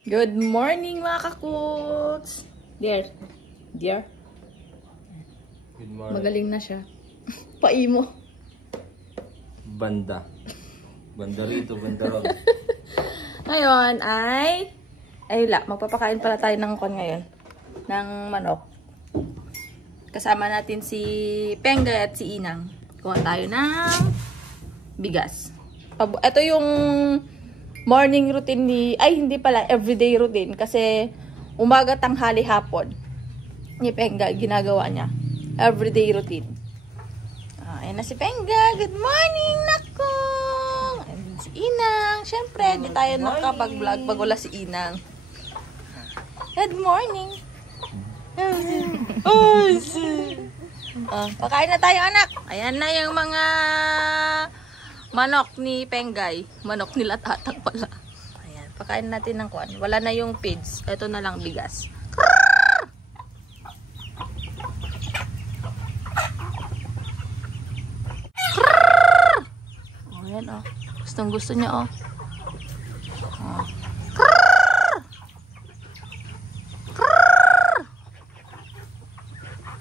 Good morning mga kakuts! Dear. Dear. Good morning. Magaling na siya. Paimo. Banda. Banda rito, banda ron. Ngayon ay magpapakain pala tayo ng kon ngayon. Ng manok. Kasama natin si Pengay at si Inang. Kuha tayo ng bigas. Ito yung morning routine hindi pala, everyday routine. Kasi umaga, tanghali, hapon. Ni Pengay, ginagawa niya. Everyday routine. Ayan na si Pengay. Good morning, nakong! Ayan si Inang. Syempre, hindi tayo nakapag-vlog pag wala si Inang. Good morning. Pakain na tayo, anak. Ayan na yung mga manok ni Pengay. Manok nila tatang pala. Ayan, pakain natin ng kuwan. Wala na yung feeds. Ito na lang bigas. Ayan oh. Gustong gusto niya oh.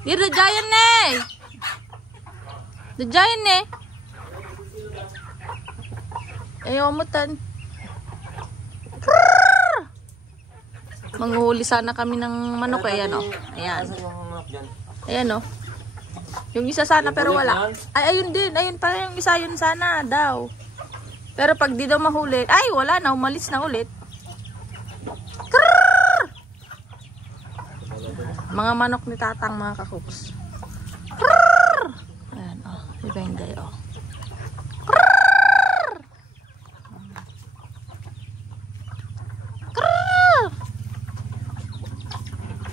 Here the giant eh. The giant eh. Ayaw mutan. Manguhuli sana kami ng manok eh. Ayan o. Ayan. Ayan o. Yung isa sana pero wala. Ay ayun din. Ayun pa yung isa yun sana daw. Pero pag di daw mahuli. Ay wala na. Umalis na ulit. Mga manok ni tatang mga kakups. Ayan o. Si Pengay o.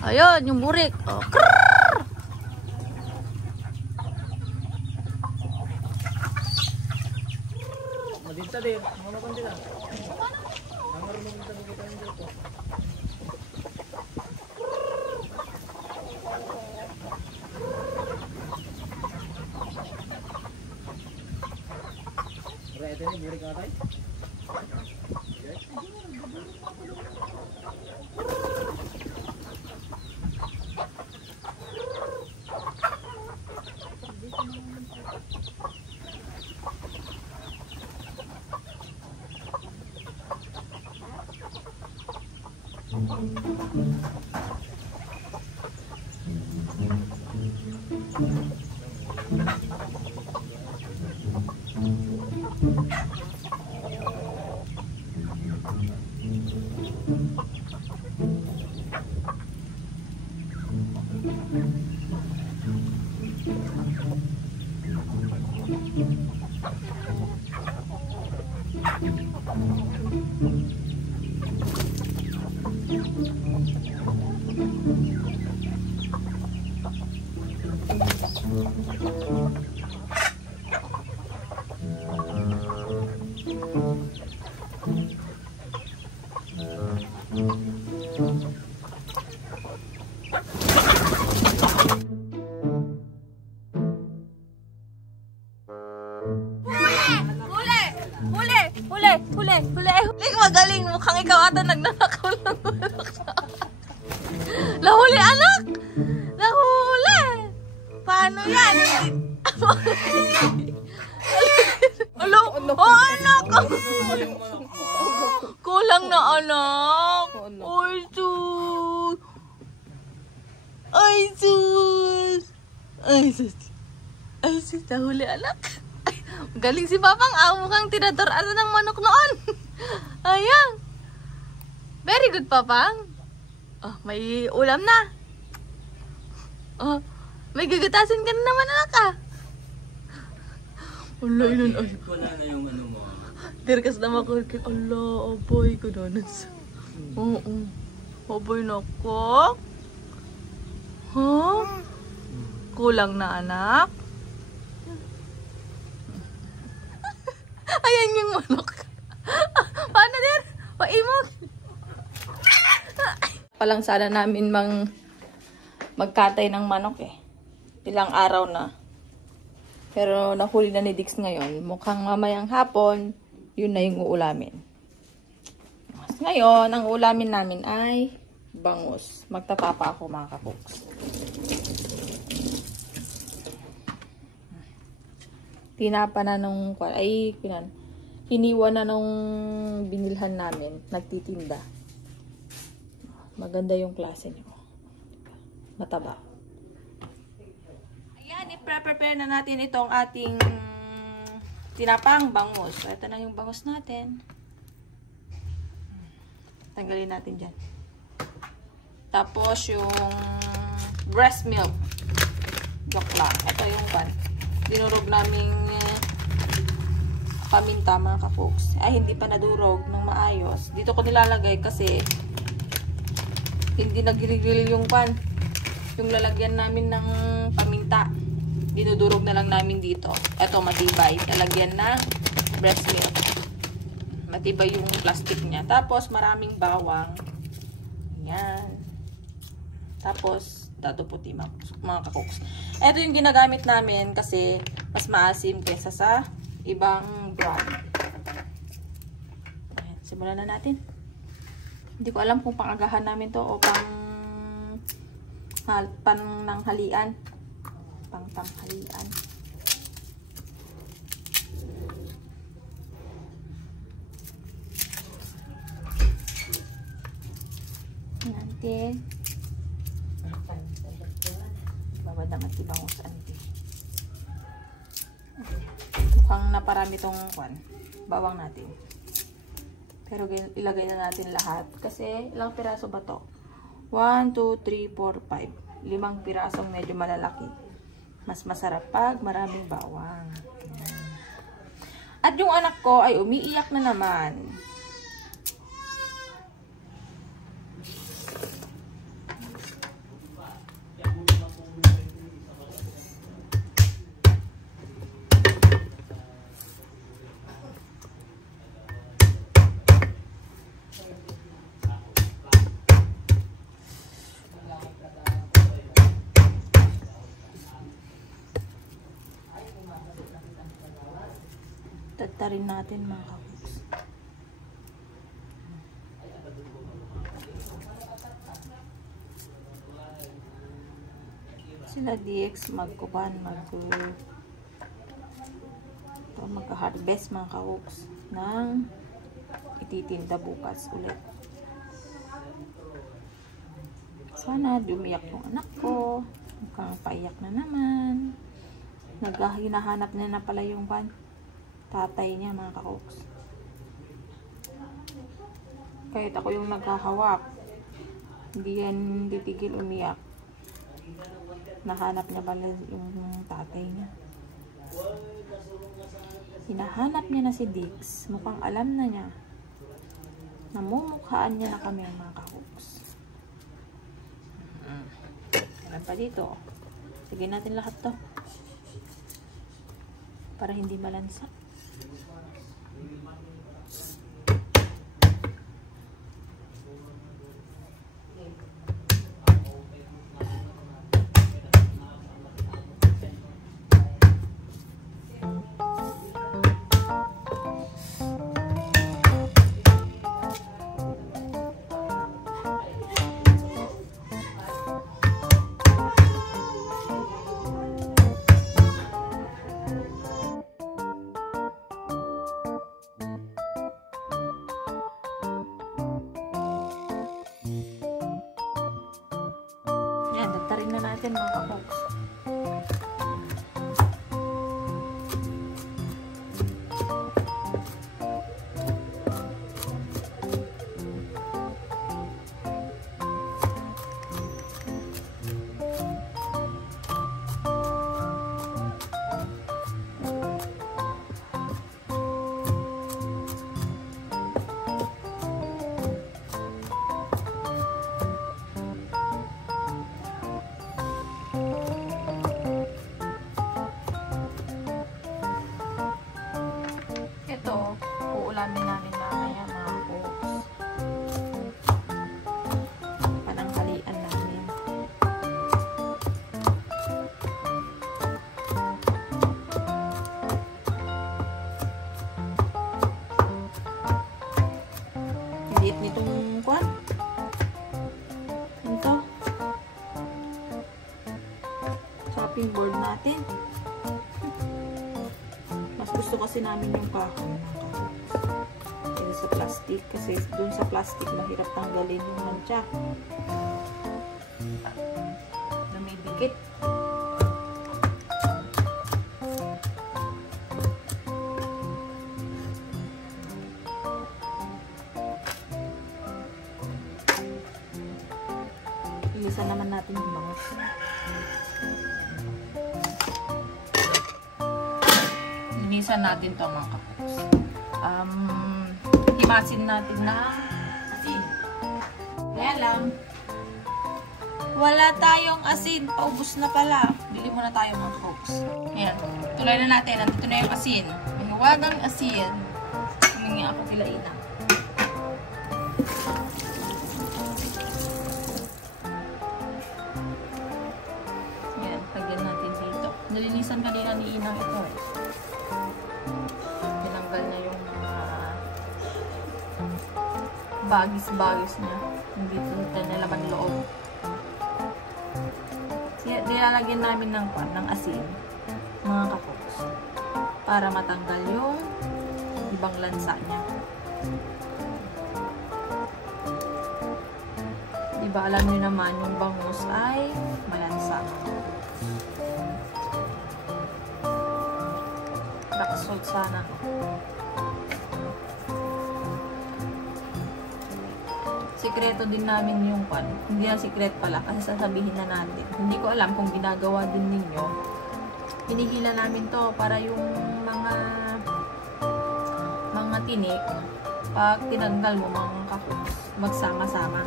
Ayun, yung burik. Oh. Madinta din. Ano kan din? Hangar mo kita kita dito. Ito ni burik atay. Huli, magaling. Mukhang ikaw ata nagnanakaw ng manok. Lahuli, anak! Lahuli! Paano yan? Alo? Oh, anak! Kulang na, anak. Ay, sus! Ay, sus! Ay, sus! Ay, sus! Lahuli, anak. Galing si Papang. Mukhang tinador-asa ng manok noon. Ayan. Very good, Papang. Oh, may ulam na. Oh, may gagatasin ka na naman, anak ah. Wala yun. Wala na yung ano mo. Dirkas na makulkin. Allah, aboy ko donas. Oo. Aboy na ko. Huh? Kulang na, anak. Ayan yung manok. Paano din? Paimog. Palang sana namin magkatay ng manok eh. Ilang araw na. Pero nahuli na ni Dix ngayon. Mukhang mamayang hapon, yun na yung uulamin. Ngayon, ang ulamin namin ay bangus. Magtatapa ako mga kapoks. Tinapa na nung, hiniwa na nung binilhan namin. Nagtitinda. Maganda yung klase niyo. Mataba. Ayan, i-prepare na natin itong ating tinapang bangus. So, ito na yung bangus natin. Tanggalin natin dyan. Tapos, yung breast milk. Joke lang. Ito yung dinurog naming paminta, mga kapoks. Ay, hindi pa nadurog ng maayos. Dito ko nilalagay kasi hindi nagigil yung yung lalagyan namin ng paminta. Dinudurog na lang namin dito. Ito, matibay. Lalagyan na breast milk. Matibay yung plastic niya. Tapos, maraming bawang. Yan. Tapos, dado puti mga kakoks. Ito yung ginagamit namin kasi mas maasim kesa sa ibang brand. Ayan, simulan na natin. Hindi ko alam kung pangagahan namin to o pananghalian. Pangtanghalian. Natin. Babad naman si bangus anti. Mukhang naparami tong bawang natin. Pero ilagay na natin lahat. Kasi ilang piraso ba to? 1, 2, 3, 4, 5. 5 pirasong medyo malalaki. Mas masarap pag maraming bawang. At yung anak ko ay umiiyak na naman. Tatarin natin mga kapoks. Sila DX magka-harvest mga kapoks ng ititinda bukas ulit. Sana dumiyak yung anak ko. Mukhang paiyak na naman. Hinahanap na pala yung tatay niya mga kakoks. Kahit ako yung naghahawak, hindi yan titigil umiyak. Nahanap niya pala yung tatay niya. Hinahanap niya na si Dix. Mukhang alam na niya. Namumukhaan niya na kami mga kakoks. Alam pa dito. Sige natin lahat to. Para hindi malansa. Yan, dagtarin na natin mga kapoks. Ito, uulamin namin mamaya mga kapoks. Pananghalian namin. Liit nito chopping board natin. Mas gusto kasi namin yung kahoy kaysa sa plastic. Kasi dun sa plastic, mahirap tanggalin yung mancha. Dumidikit. Ilisan naman natin yung bangos. Linisan natin to mga kapoks. Himasin natin na asin. Kaya lang, wala tayong asin. Paubos na pala. Bili muna tayo mga kapoks. Ayan. Tuloy na natin. Nandito na yung asin. May huwagang asin. Humingi ako kila Ina. Nalinisan kanina ni Inang ito. Tinanggal na yung mga bagis-bagis niya. Hindi ito nalaman loob. Nilalagyan namin ng asin, mga kapoks, para matanggal yung ibang lansa niya. Diba alam niyo naman yung bangus ay malansa. Salt sana. Sikreto din namin yung pan. Hindi na sikret pala kasi sasabihin na natin. Hindi ko alam kung ginagawa din ninyo. Hinihila namin to para yung mga tinik, pag tinanggal mo mga kapoks, magsama-sama.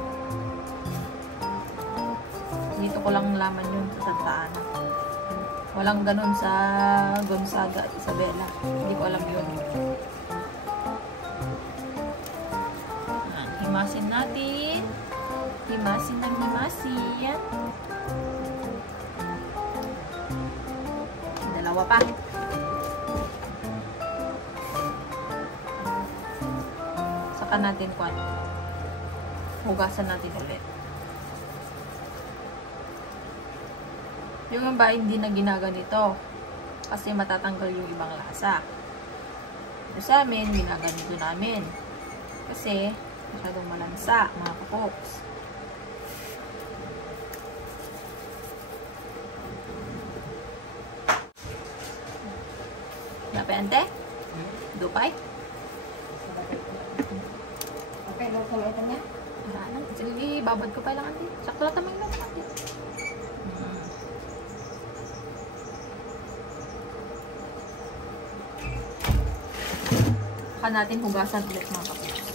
Dito ko lang nalaman yun sa Santa Ana. Walang ganun sa Gonzaga at Isabela. Hindi ko alam yun. Himasin natin. Himasin ng himasin. Dalawa pa. Saka natin hugasan natin ulit. Yung iba hindi na ginaganito kasi matatanggal yung ibang lasa. Ito sa amin, ginaganito namin kasi masyadong malansa, mga kapoks. Napay ante? Dupay? Okay, luto ito niya? Sige, babad ko pa lang ante. Sakto lang tamang luto ante. Saka natin hugasan ulit mga kapoks.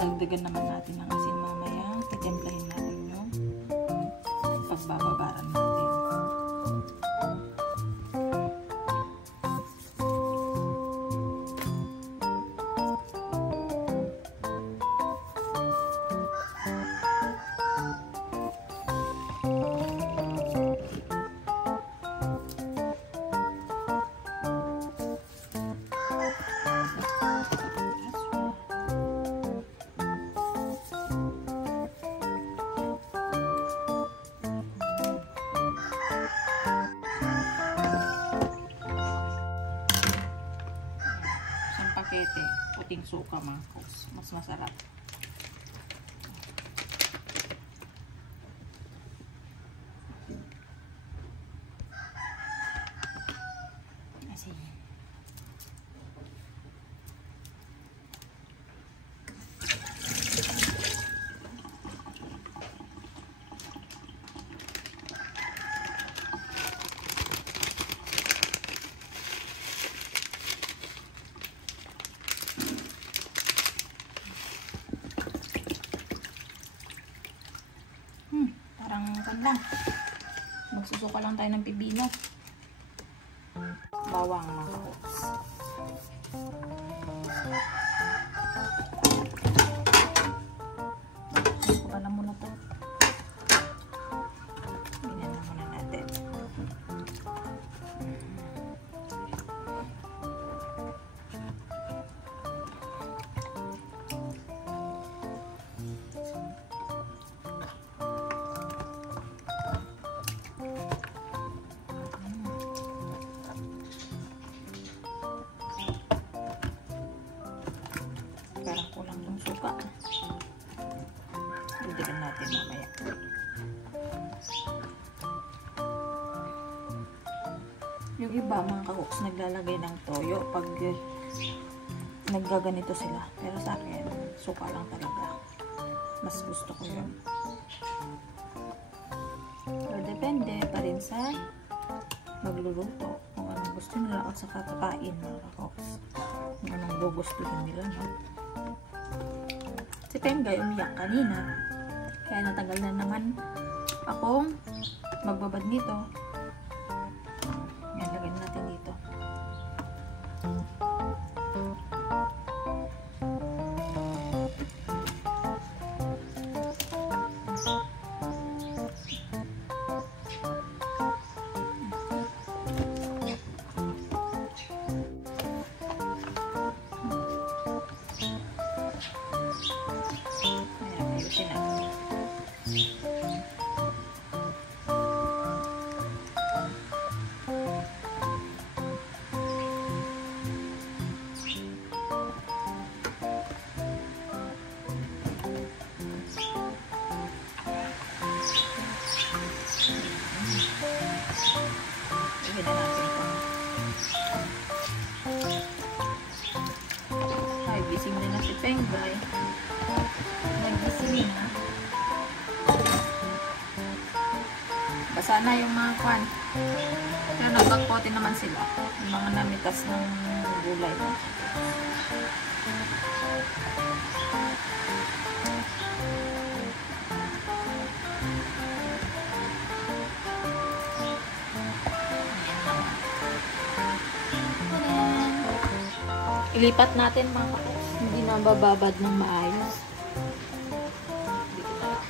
Dagdagan naman natin ng asin mamaya. Titemplahin natin yung pagbababaran natin. isang pakete. Puting suka mga kakoks. Mas masarap. Asin. Parang lang. Magsusuka lang tayo ng pipino. Bawang mga kakoks. Suka na muna to. Ganyan na muna natin. Parang kulang yung suka. Dagdagan natin mamaya. Yung iba mga kakoks naglalagay ng toyo pag naggaganito sila. Pero sa akin, suka lang talaga. Mas gusto ko yun. Pero depende pa rin sa magluluto. Kung anong gusto nila at sa kakain mga kakoks. Kung anong gugustuhin nila, no? Si Pengay umiyak kanina. Kaya natagal na naman akong magbabad nito. Yan, lagyan natin dito. Ay, gising na na si Pengay. Nagising na. Basa na yung mga kwan. Pero nagpagpote naman sila. Yung mga namitas ng gulay. Ilipat natin mga kapoks. Hindi na bababad ng maayos. Dito na lang.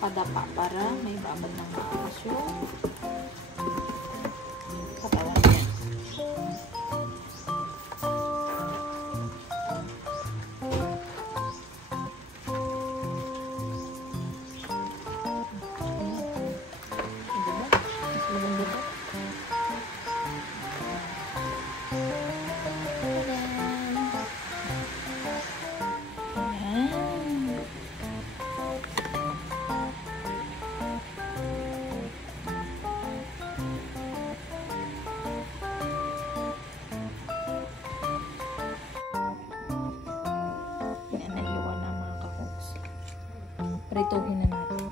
Padapa para may babad ng maayos yung katawan niya. Prituhin na natin.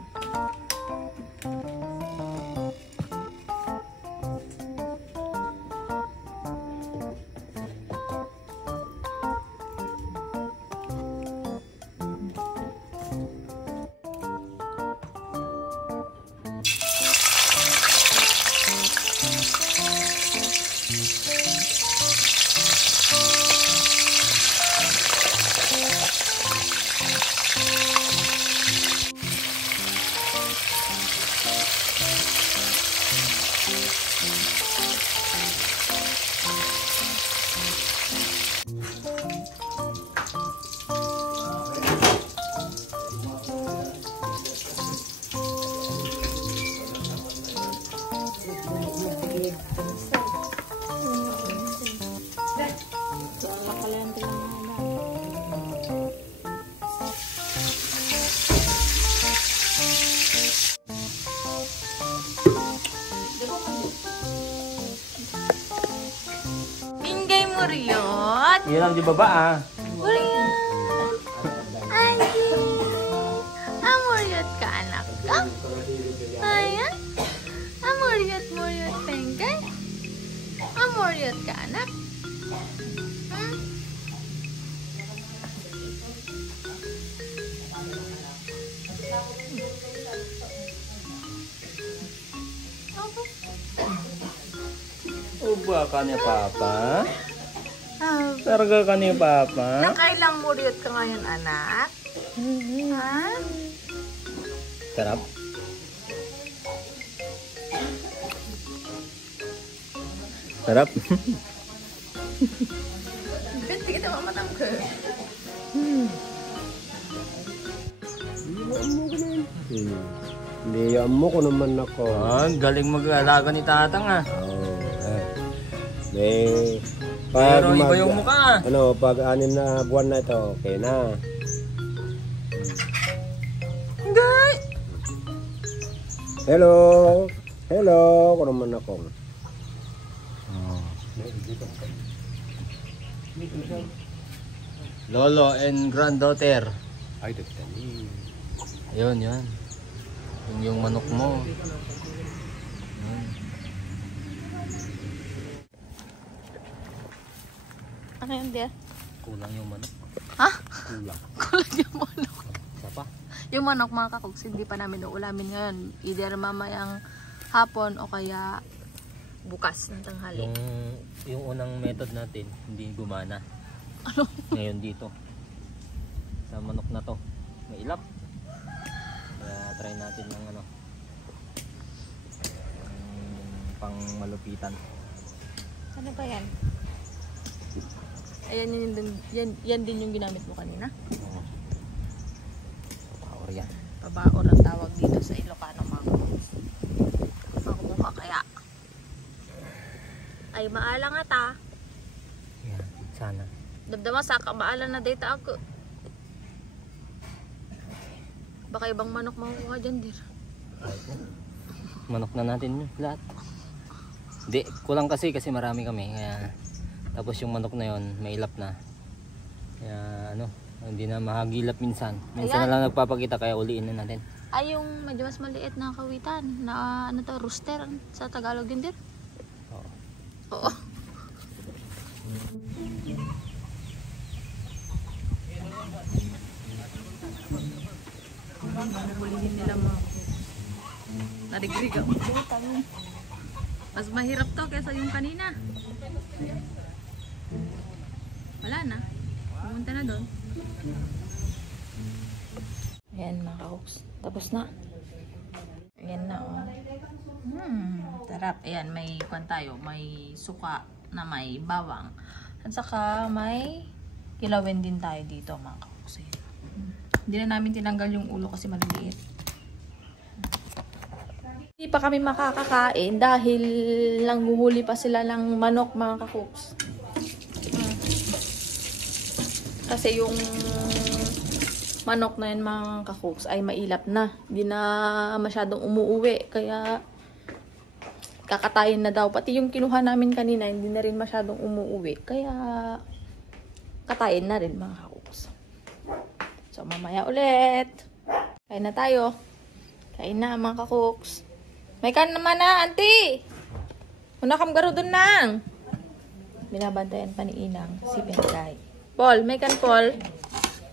Yan ang di baba ah. Urian! Angie! Amuryot ka, anak ko. Ayan. Amuryot, Pengay. Amuryot ka, anak. Hmm? Uba ka niya papa? Sarga ka niya papa? Nakailang muryot ka ngayon, anak? Ha? Sarap. Sarap. Hindi kita mamatang ka. Hindi mo ko naman ako. Galing mag-alaga ni Tatang ah. Pag Pero iba yung mukha. pag 6 na buwan na ito, okay na. Hello. Hello, ko naman ako. Lolo and granddaughter. Ay, dagdali. Yun. Yun yung manok mo. Ano yun, dear? Kulang yung manok. Ha? Kulang. Kulang yung manok. Isa pa. Yung manok, mga kakuks, hindi pa namin uulamin ngayon. Either mamayang hapon o kaya bukas ng tanghali. Yung unang method natin, hindi gumana. Ano? Ngayon dito. Sa manok na to. May ilap. Kaya try natin ng pang malupitan. Ano ba yan? Ayan yan din yung ginamit mo kanina? Oo. Power yan. Pabaor ang tawag dito sa Ilocano, mga kakuks. Makumukha kaya. Ay, maala nga ta. Yan, sana. Damdama saka maala na data ako. Baka ibang manok makukuha dyan, dir. Manok na natin yun, lahat. Hindi, kulang kasi marami kami. Kaya, tapos yung manok na yon may ilap na. Kaya hindi na mahagilap minsan. Minsan na lang nagpapakita kaya uliin na natin. Ay, yung medyo mas maliit na kawitan. Na rooster sa Tagalog yun, dir? Oo. Oo. Hulihin nila mga narigrig ako. Mas mahirap to kaysa yung kanina. Wala na. Pumunta na doon. Ayan mga kakuks. Tapos na. Ayan na oh. Tarap. Ayan, may kwan tayo. May suka na may bawang. At saka may kilawin din tayo dito mga kakuks. Hindi na namin tinanggal yung ulo kasi maliliit. Hindi pa kami makakakain dahil nanghuhuli pa sila ng manok, mga kakuks. Kasi yung manok na yun, mga kakuks, ay mailap na. Hindi na masyadong umuuwi. Kaya kakatayin na daw. Pati yung kinuha namin kanina, hindi na rin masyadong umuuwi. Kaya katayin na rin, mga kakuks. So mamaya ulit. Kain na tayo. Kain na, mga kakuks. May kan naman na, auntie! Muna kam garo dun nang. Binabantayan pa ni Inang, si Pengay. Paul, may kan Paul.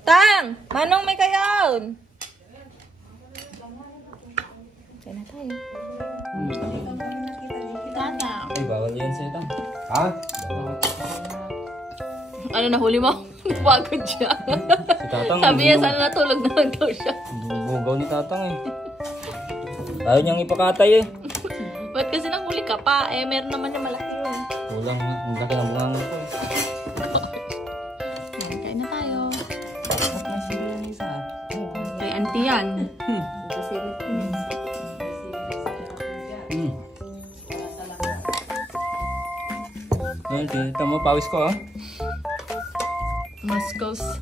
Tang! Manong may kayaon! Kaya na tayo. Tata. Ay, bawal yan sa'yo, Tang. Ha? Ano nahuli mo? Napagod siya. Si Tatang. Sabi niya sana natulog na lang daw siya. Bugaw ni Tatang eh. Ayaw niyang ipakatay eh. Ba't kasi nahuli ka pa? Eh, meron naman yung malaki yun. Kulang nga. Ang laki ng bungang ko eh. Yan, kain na tayo. Ba't may sila na isa? Kay auntie yan. Ayun, tinita mo, pawis ko ah. Moscow's